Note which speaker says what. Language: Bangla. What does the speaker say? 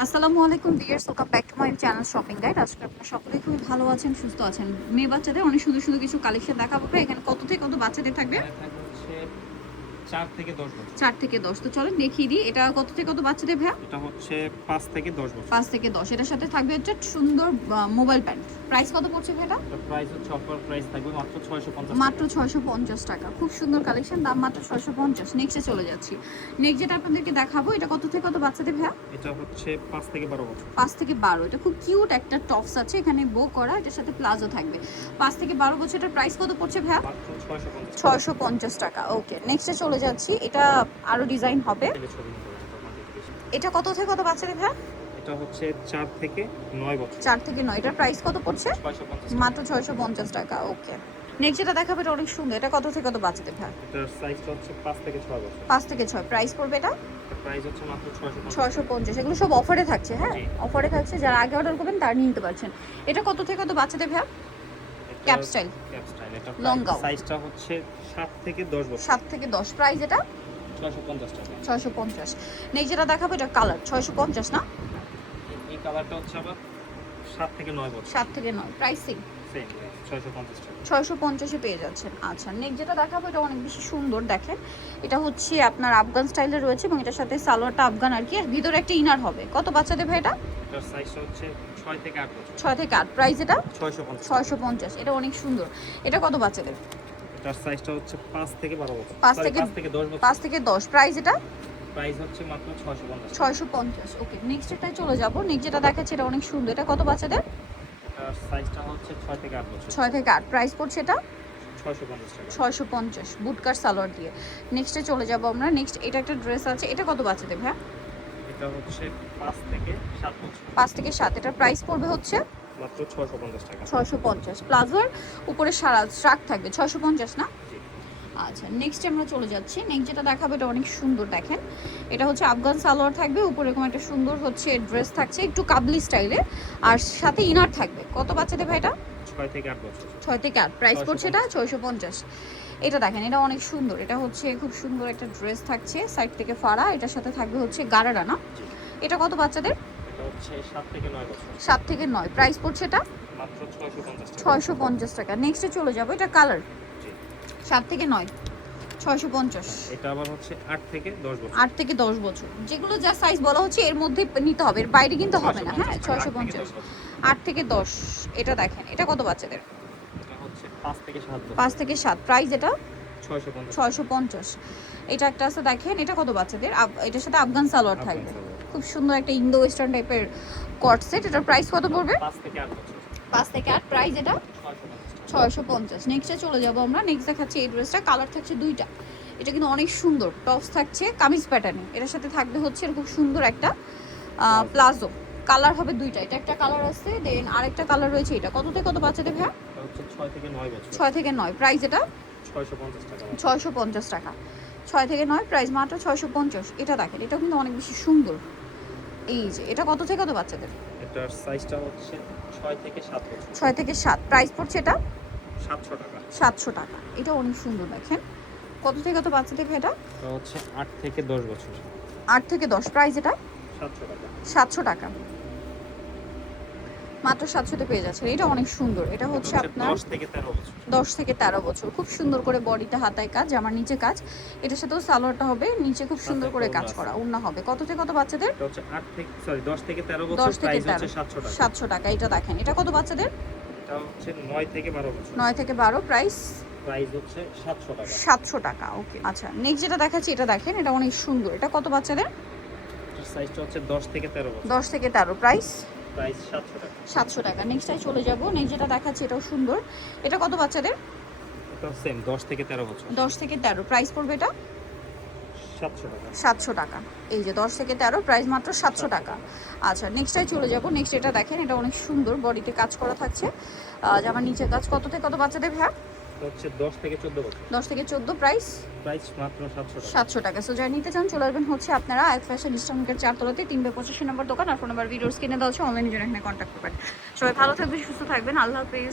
Speaker 1: আসসালামু আলাইকুম dears welcome back to my channel shopping guide আজকে আপনারা সকলেই খুবই ভালো আছেন সুস্থ আছেন। মেয়ে বাচ্চাদের অনেক সুন্দর সুন্দর কিছু কালেকশন দেখাবো। ভাই। এখানে কত থেকে কত বাচ্চাদের থাকবে?
Speaker 2: চার থেকে দশ বছর।
Speaker 1: চার থেকে দশ। তো চলেন দেখিয়ে দিই এটা কত থেকে কত বাচ্চাদের ভাইয়া?
Speaker 2: এটা হচ্ছে পাঁচ থেকে দশ বছর।
Speaker 1: পাঁচ থেকে দশ। এটার সাথে থাকবে হচ্ছে সুন্দর মোবাইল প্যান্ট প্রাইস কত পড়ছে ভাইটা
Speaker 2: প্রাইস হচ্ছে অফার প্রাইস থাকবে মাত্র ছয়শো পঞ্চাশ
Speaker 1: মাত্র ছয়শো পঞ্চাশ টাকা। খুব সুন্দর কালেকশন দাম মাত্র ছয়শো পঞ্চাশ। নেক্সটে চলে যাচ্ছি। নেক্সট যেটা আপনাদেরকে দেখাবো এটা কত থেকে কত বাচ্চাদের ভাইয়া?
Speaker 2: এটা হচ্ছে পাঁচ থেকে বারো বছর।
Speaker 1: পাঁচ থেকে বারো। এটা খুব কিউট একটা টপস আছে এখানে বো করা এটার সাথে প্লাজো থাকবে। পাঁচ থেকে বারো বছরটার প্রাইস কত পড়ছে ভাইয়া?
Speaker 2: মাত্র ছয়শো পঞ্চাশ।
Speaker 1: ছয়শো পঞ্চাশ টাকা ওকে নেক্সটে চলে যাচ্ছি এটা আরও ডিজাইন হবে।
Speaker 2: এটা
Speaker 1: এটা কত থেকে কত বাচ্চাদের ভাইয়া?
Speaker 2: এটা হচ্ছে চার থেকে নয় বছর।
Speaker 1: চার থেকে নয়। এটার প্রাইস কত পড়ছে? মাত্র ছয়শো পঞ্চাশ টাকা ওকে নেক্সট যেটা দেখাবে এটা অনেক সুন্দর। এটা কত থেকে কত বাচ্চাদের ভাইয়া
Speaker 2: এটার সাইজটা হচ্ছে পাঁচ থেকে ছয় বছর।
Speaker 1: পাঁচ থেকে ছয়। প্রাইস পড়বে এটা?
Speaker 2: প্রাইস হচ্ছে মাত্র ছয়শো পঞ্চাশ।
Speaker 1: ছয়শো পঞ্চাশ। এগুলো সব অফারে থাকছে হ্যাঁ? অফারে থাকছে যারা আগে অর্ডার করবেন তারা নিতে পারছেন। এটা কত থেকে কত বাচ্চাদের ভাইয়া? ক্যাপ স্টাইল
Speaker 2: ক্যাপ স্টাইল এটা
Speaker 1: Long gown।
Speaker 2: সাইজটা হচ্ছে সাত থেকে দশ বছর।
Speaker 1: সাত থেকে দশ। প্রাইস এটা?
Speaker 2: ছয়শো পঞ্চাশ টাকা।
Speaker 1: ছয়শো পঞ্চাশ। নেক্সট যেটা দেখাবো এটা কালার ছয়শো পঞ্চাশ না?
Speaker 2: এই কালারটা হচ্ছে আবার সাত থেকে নয় বছর।
Speaker 1: সাত থেকে নয় প্রাইসিং
Speaker 2: ছয়শো পঞ্চাশ
Speaker 1: পেয়ে যাচ্ছেন। আচ্ছা নেক্সট যেটা দেখাবো এটা অনেক বেশি সুন্দর দেখেন। এটা হচ্ছে আপনার আফগান স্টাইলে রয়েছে এবং এটার সাথে সালোয়ারটা আফগান আর কি। ভিতরে একটা ইনার হবে। কত বাচ্চাদের ভাই এটা?
Speaker 2: ছয় থেকে আট
Speaker 1: প্রাইস এটা?
Speaker 2: ছয়শো পঞ্চাশ।
Speaker 1: এটা অনেক সুন্দর। এটা কত
Speaker 2: সাইজটা হচ্ছে পাঁচ থেকে বারো দশ বছর।
Speaker 1: পাঁচ থেকে দশ। প্রাইস এটা?
Speaker 2: প্রাইস হচ্ছে মাত্র ছয়শো পঞ্চাশ
Speaker 1: ছয়শো পঞ্চাশ ওকে নেক্সট এটাই চলে যাব। নেক্সট যেটা দেখাচ্ছে এটা অনেক সুন্দর। এটা কত বাচ্চাদের?
Speaker 2: সাইজটা হচ্ছে ছয় থেকে আট বছর।
Speaker 1: ছয় থেকে আট। প্রাইস পড়ছে এটা?
Speaker 2: ছয়শো পঞ্চাশ টাকা।
Speaker 1: ছয়শো পঞ্চাশ বুটকার সালোয়ার দিয়ে। নেক্সটে চলে যাব আমরা। নেক্সট এটা একটা ড্রেস আছে। এটা কত বাচ্চাদের ভাই
Speaker 2: এটা হচ্ছে পাঁচ থেকে সাত বছর।
Speaker 1: পাঁচ থেকে সাত। এটার প্রাইস পড়বে হচ্ছে?
Speaker 2: মাত্র ছয়শো পঞ্চাশ টাকা।
Speaker 1: ছয়শো পঞ্চাশ। প্লাজোর উপরে সারা ট্রাক থাকবে। ছয়শো পঞ্চাশ না?
Speaker 2: জি।
Speaker 1: আচ্ছা নেক্সট আমরা চলে যাচ্ছি। নেক্সট যেটা দেখাবো এটা অনেক সুন্দর দেখেন। এটা হচ্ছে আফগান সালোয়ার থাকবে উপরে এরকম একটা সুন্দর হচ্ছে ড্রেস থাকছে একটু কাবলি স্টাইলে আর সাথে ইনার থাকবে। কত বাচ্চাদের ভাই এটা?
Speaker 2: ছয় থেকে আট
Speaker 1: প্রাইস
Speaker 2: 650
Speaker 1: পড়ছে এটা ছয়শো পঞ্চাশ। এটা দেখেন এটা অনেক সুন্দর এটা হচ্ছে খুব সুন্দর একটা ড্রেস থাকছে সাইড থেকে ফাড়া এটার সাথে থাকবে হচ্ছে গারারা না? এটা কত বাচ্চাদের?
Speaker 2: সাত থেকে নয়
Speaker 1: প্রাইস পড়ছে এটা?
Speaker 2: ছয়শো পঞ্চাশ টাকা।
Speaker 1: নেক্সটে চলে যাব এটা কালার। সাত থেকে নয় ছয়শো পঞ্চাশ।
Speaker 2: এটা আবার হচ্ছে আট থেকে দশ বছর।
Speaker 1: আট থেকে দশ বছর। যেগুলো যা সাইজ বলা হচ্ছে এর মধ্যে নিতে হবে এর বাইরে কিন্তু হবে না। হ্যাঁ
Speaker 2: 650
Speaker 1: ছয়শো
Speaker 2: থেকে
Speaker 1: পঞ্চাশ।
Speaker 2: 10
Speaker 1: আট থেকে দশ এটা দেখেন এটা কত বাচ্চাদের?
Speaker 2: এটা হচ্ছে পাঁচ থেকে সাত
Speaker 1: প্রাইস এটা?
Speaker 2: ছয়শো পঞ্চাশ।
Speaker 1: এটা একটা আছে দেখেন এটা কত বাচ্চাদের? এটার সাথে আফগান সালোয়ার থাকবে। খুব সুন্দর একটা ইন্দো ওয়েস্টার্ন টাইপের কট সেট এটার প্রাইস কত পড়বে?
Speaker 2: পাঁচ থেকে আট
Speaker 1: প্রাইস এটা?
Speaker 2: ছয়শো পঞ্চাশ।
Speaker 1: নেক্সটে চলে যাব আমরা। নেক্সট দেখাচ্ছি এই ড্রেসটা কালার থাকছে দুইটা। এটা কিন্তু অনেক সুন্দর। টপস থাকছে কামিজ প্যাটার্নে এটার সাথে থাকবে হচ্ছে খুব সুন্দর একটা প্লাজো। কালার হবে দুইটা। এটা একটা কালার আছে দেন আরেকটা কালার রয়েছে এটা। কত থেকে কত বাচ্চাদের ভাইয়া?
Speaker 2: ছয় থেকে নয়
Speaker 1: প্রাইস এটা?
Speaker 2: ছয়শো পঞ্চাশ টাকা।
Speaker 1: ছয় থেকে নয় প্রাইস মাত্র ছয়শো পঞ্চাশ। এটা দেখেন এটা কিন্তু অনেক বেশি সুন্দর। এই যে এটা কত থেকে কত বাচ্চাদের?
Speaker 2: এটার সাইজটা হচ্ছে ছয় থেকে সাত
Speaker 1: ছয় থেকে সাত। প্রাইস পড়ছে এটা?
Speaker 2: সাতশো টাকা।
Speaker 1: সাতশো টাকা। এটা অনেক সুন্দর দেখেন। কত থেকে কত বাচ্চাদের ভাই এটা?
Speaker 2: হচ্ছে আট থেকে দশ বছর।
Speaker 1: আট থেকে দশ। প্রাইস এটা?
Speaker 2: সাতশো টাকা।
Speaker 1: সাতশো টাকা। মাত্র সাতশোতে পেয়ে যাচ্ছে এটা অনেক সুন্দর। এটা হচ্ছে আপনার
Speaker 2: দশ থেকে তেরো বছর।
Speaker 1: থেকে খুব সুন্দর করে বডিটা হাতায় কাজ আমার নিচে কাজ। এটার সাথেও সালোয়ারটা হবে। নিচে খুব সুন্দর করে কাজ করা ওড়না হবে। কত থেকে কত বাচ্চাদের?
Speaker 2: এটা হচ্ছে আট থেকে সরি দশ থেকে তেরো বছর প্রাইস হচ্ছে সাতশো টাকা।
Speaker 1: সাতশো টাকা। এটা দেখেন। এটা কত বাচ্চাদের?
Speaker 2: এটা হচ্ছে নয় থেকে বারো বছর।
Speaker 1: নয় থেকে বারো প্রাইস
Speaker 2: প্রাইস হচ্ছে সাতশো টাকা।
Speaker 1: সাতশো টাকা ওকে আচ্ছা নেক্সট যেটা দেখাচ্ছি এটা দেখেন এটা অনেক সুন্দর। এটা কত বাচ্চাদের?
Speaker 2: সাইজটা হচ্ছে থেকে তেরো বছর।
Speaker 1: থেকে প্রাইস
Speaker 2: প্রাইস সাতশো টাকা।
Speaker 1: সাতশো টাকা নেক্সটটাই চলে যাব। নেক্সট যেটা দেখাচ্ছি এটাও সুন্দর। এটা কত বাচ্চাদের?
Speaker 2: এটা সেম দশ থেকে তেরো বছর।
Speaker 1: দশ থেকে তেরো প্রাইস পড়বে এটা?
Speaker 2: সাতশো টাকা।
Speaker 1: এই যে দশ থেকে তেরো প্রাইস মাত্র সাতশো টাকা। আচ্ছা নেক্সটটাই চলে যাব। নেক্সট এটা দেখেন এটা অনেক সুন্দর বডিতে কাজ করা থাকছে। জামার নিচে কাজ কত থেকে কত বাচ্চাদের ভ্যা
Speaker 2: এটা হচ্ছে দশ থেকে বছর
Speaker 1: থেকে চোদ্দ প্রাইস
Speaker 2: প্রাইস মাত্র সাতশো টাকা।
Speaker 1: সো যারা নিতে চান চলে আসবেন হচ্ছে আপনারা ফ্যাশন চারতলাতে নম্বর দোকান। আর ফোন নাম্বার দেওয়া হচ্ছে। অনলাইনে জন্য এখানে কন্ট্যাক্ট করবেন। সবাই ভালো থাকবেন সুস্থ থাকবেন। আল্লাহ হাফিজ।